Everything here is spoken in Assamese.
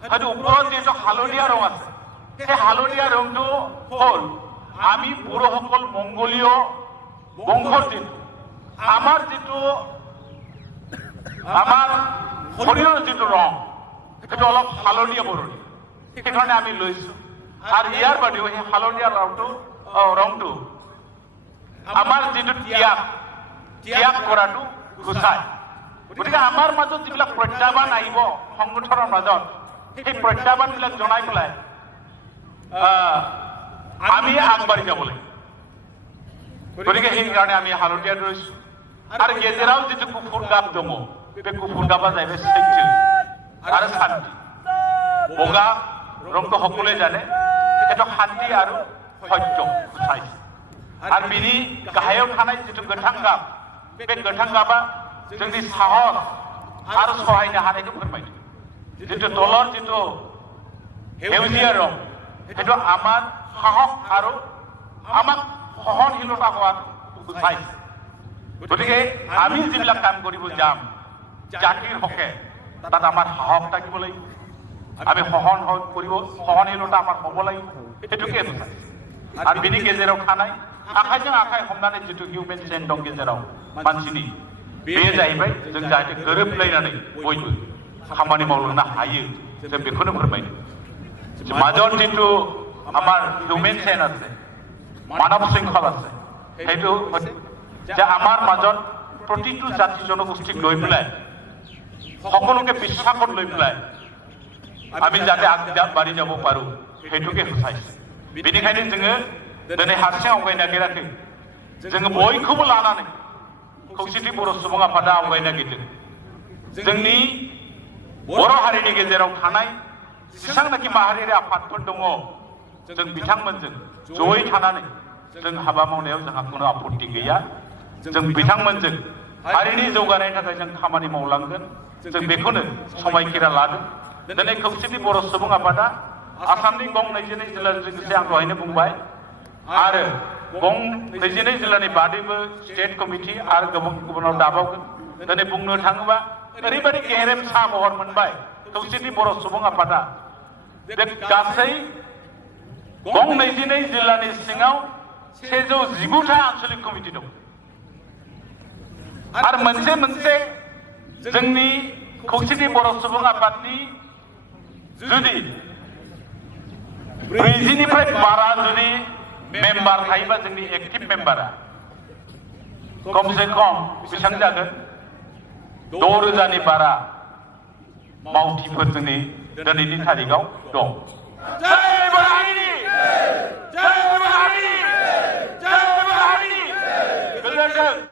হয়তো ওপৰত যিটো হালধীয়া ৰং আছে সেই হালধীয়া ৰংটো হ'ল আমি বড়োসকল মংগোলীয় বংশৰ যিটো আমাৰ শৰীৰৰ যিটো ৰং সেইটো অলপ হালধীয়া বৰণীয়া সেইকাৰণে আমি লৈছো আৰু ইয়াৰ বাদেও সেই হালধীয়া ৰংটো আমাৰ যিটো ত্যাগ কৰাটো গুচায় গতিকে আমাৰ মাজত যিবিলাক প্ৰত্যাহ্বান আহিব সংগঠনৰ মাজত সেই প্ৰত্যাহ্বানবিলাক জনাই পেলাই আমি আগবাঢ়ি যাব লাগিব গতিকে সেইকাৰণে আমি হালধীয়া লৈছো আৰু গেজেৰাও যিটো কুকুৰ গাপ দম बे गुफुर गाबा जाहैबाय सैथो आरो शान्ति बगा रंखौ সকলোৱে জানে এটা শান্তি আৰু সত্য বুজাইছে আৰু बिनि गाहायाव थानाय जितु गोथां गाब बे गोथां गाबा जोंनि साहस आरो सहायनो हानायखौ फोरमायो जितु तলৰ जितु সেউজীয়া ৰং সেইটো আমাৰ সাহস আৰু আমাক সহনশীলতা হোৱাটো বুজাইছে গতিকে আমি যিবিলাক কাম কৰিব যাম জাতিৰ হকে তাত আমাৰ সাহস থাকিব লাগিব আমি সহনশীলতা আমাৰ হ'ব লাগিব সেইটোকে বুজায় আৰু बिनि गेजेराव थानाय आखाइजों आखाइ हमनानै जितु हिउमेन चेन दं गेजेराव मानसिनि बे जाहैबाय जों जाहाथे गोरोबलायनानै बयबो खामानि मावलांनो हायो जों बेखौनो फोरमायदों মাজত जितु আমাৰ হিউমেন চেন আছে মানৱ শৃংখল আছে সেইটো যে আমাৰ মাজত প্ৰতিটো জাতি জনগোষ্ঠীক লৈ পেলাই সকলোকে বিশ্বাসত লৈ পেলাই আমি যাতে আগবাঢ়ি যাব পাৰো সেইটোকে বুজাইছে बेनिखायनो जोङो दिनै हारसिं आवगायनो नागिराखै जोङो बयखौबो लानानै खौसेथि बर' सुबुं आफादा आवगायनो नागिरदों जोंनि बर' हारिनि गेजेराव थानाय जेसेबांनाखि माहारियारि आफादफोर दङ जों बिथांमोनजों जयै थानानै जों हाबा मावनायाव जोंहा खुनु आपत्ति गैया जों बिथांमोनजों हारिनि जौगानायनि थाखाय जों खामानि मावलांगोन जों बेखौनो समायखिरा लादों दिनै खौसेथि बर' सुबुं आफादा आसामनि गं 22 जिल्लाजों लोगोसे आं दहायनो बुंबाय आरो गं 22 जिल्लानि बादैबो स्टेट कमिटि आरो गुबुनाव दाबावगोन दिनै बुंनो थाङोबा ओरैबायदि गेरेमसा महर मोनबाय खौसेथि बर' सुबुं आफादा बे गासै गं 22 जिल्लानि सिङाव 119टा आन्चलिक कमिटि दं आरो मोनसे जोंनि खौसेथि बर' सुबुं आफादनि जुदि 40निफ्राय बारा जुदि मेम्बार थायोबा जोंनि एक्टिभ मेम्बारा खमसे खम बेसेबां जागोन 6000नि बारा मावथिफोर जोंनि दिनैनि तारिखआव दं जय बर' हारि जय बर' हारि जय बर' हारि गोजोन्थों।